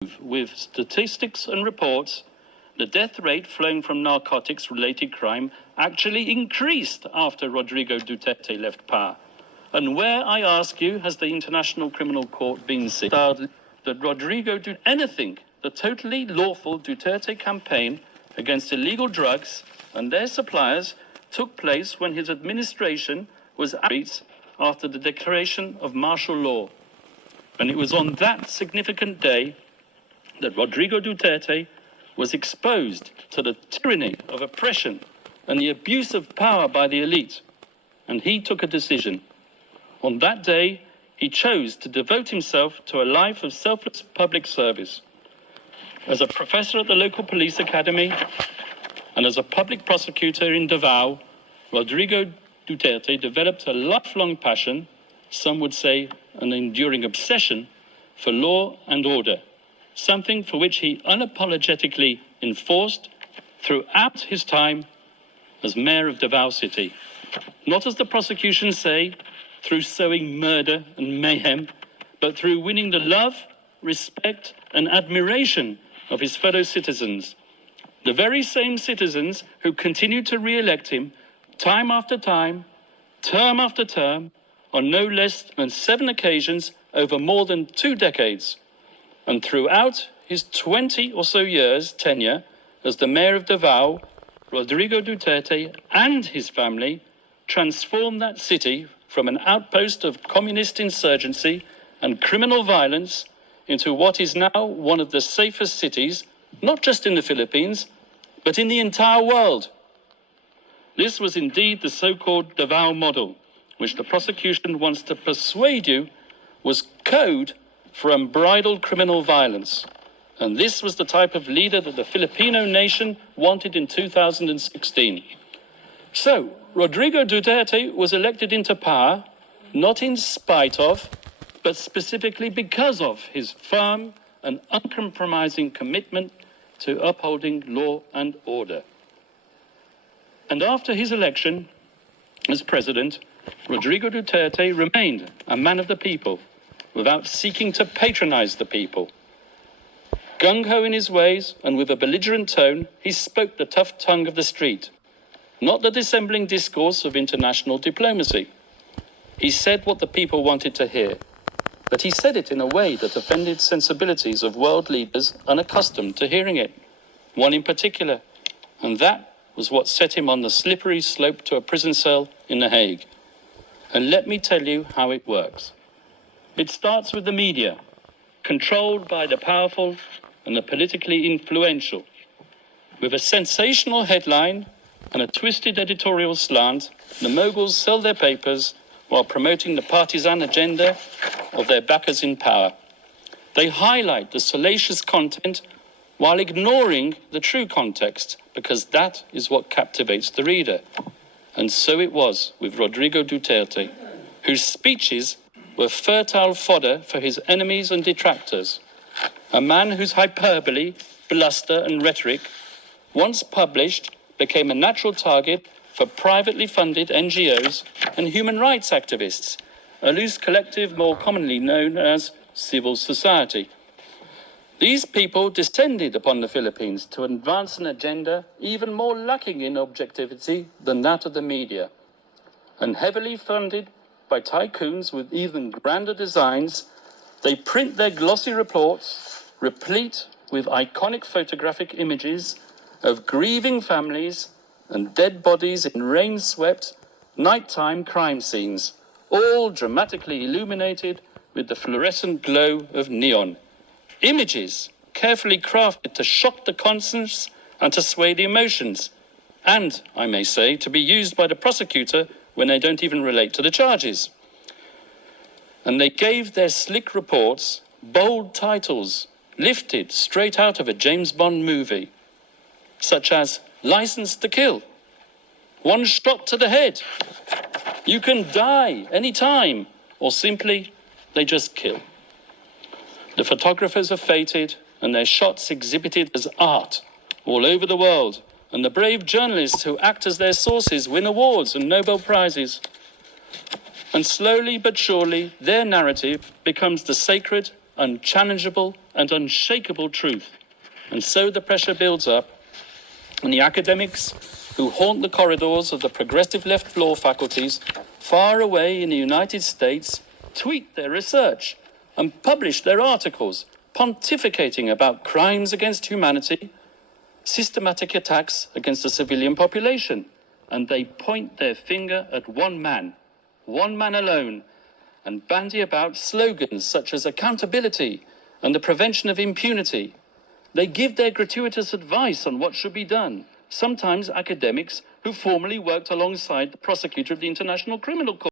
with statistics and reports, the death rate flowing from narcotics-related crime actually increased after Rodrigo Duterte left power. And where, I ask you, has the International Criminal Court been seen that Rodrigo did anything? The totally lawful Duterte campaign against illegal drugs and their suppliers took place when his administration was after the declaration of martial law. And it was on that significant day that Rodrigo Duterte was exposed to the tyranny of oppression and the abuse of power by the elite. And he took a decision. On that day, he chose to devote himself to a life of selfless public service. As a professor at the local police academy and as a public prosecutor in Davao, Rodrigo Duterte developed a lifelong passion, some would say an enduring obsession, for law and order, something for which he unapologetically enforced throughout his time as mayor of Davao City. Not, as the prosecution say, through sowing murder and mayhem, but through winning the love, respect, and admiration of his fellow citizens. The very same citizens who continued to re-elect him time after time, term after term, on no less than 7 occasions over more than 2 decades. And throughout his 20 or so years tenure as the mayor of Davao, Rodrigo Duterte and his family transformed that city from an outpost of communist insurgency and criminal violence into what is now one of the safest cities, not just in the Philippines, but in the entire world. This was indeed the so-called Davao model, which the prosecution wants to persuade you was code for unbridled criminal violence. And this was the type of leader that the Filipino nation wanted in 2016. So, Rodrigo Duterte was elected into power, not in spite of, but specifically because of his firm and uncompromising commitment to upholding law and order. And after his election as president, Rodrigo Duterte remained a man of the people, without seeking to patronize the people. Gung-ho in his ways and with a belligerent tone, he spoke the tough tongue of the street, not the dissembling discourse of international diplomacy. He said what the people wanted to hear, but he said it in a way that offended sensibilities of world leaders unaccustomed to hearing it, one in particular, and that was what set him on the slippery slope to a prison cell in The Hague. And let me tell you how it works. It starts with the media, controlled by the powerful and the politically influential. With a sensational headline and a twisted editorial slant, the moguls sell their papers while promoting the partisan agenda of their backers in power. They highlight the salacious content while ignoring the true context, because that is what captivates the reader. And so it was with Rodrigo Duterte, whose speeches were fertile fodder for his enemies and detractors. A man whose hyperbole, bluster and rhetoric, once published, became a natural target for privately funded NGOs and human rights activists, a loose collective more commonly known as civil society. These people descended upon the Philippines to advance an agenda even more lacking in objectivity than that of the media, and heavily funded by tycoons with even grander designs, they print their glossy reports, replete with iconic photographic images of grieving families and dead bodies in rain-swept, nighttime crime scenes, all dramatically illuminated with the fluorescent glow of neon. Images carefully crafted to shock the conscience and to sway the emotions, and, I may say, to be used by the prosecutor when they don't even relate to the charges. And they gave their slick reports bold titles lifted straight out of a James Bond movie, such as License to Kill, One Shot to the Head, You Can Die Anytime, or simply, They Just Kill. The photographers are fated and their shots exhibited as art all over the world, and the brave journalists who act as their sources win awards and Nobel Prizes. And slowly but surely, their narrative becomes the sacred unchallengeable and unshakable truth. And so the pressure builds up, and the academics who haunt the corridors of the progressive left law faculties far away in the United States tweet their research and publish their articles pontificating about crimes against humanity, systematic attacks against the civilian population, and they point their finger at one man alone, and bandy about slogans such as accountability and the prevention of impunity. They give their gratuitous advice on what should be done, sometimes academics who formerly worked alongside the prosecutor of the International Criminal Court.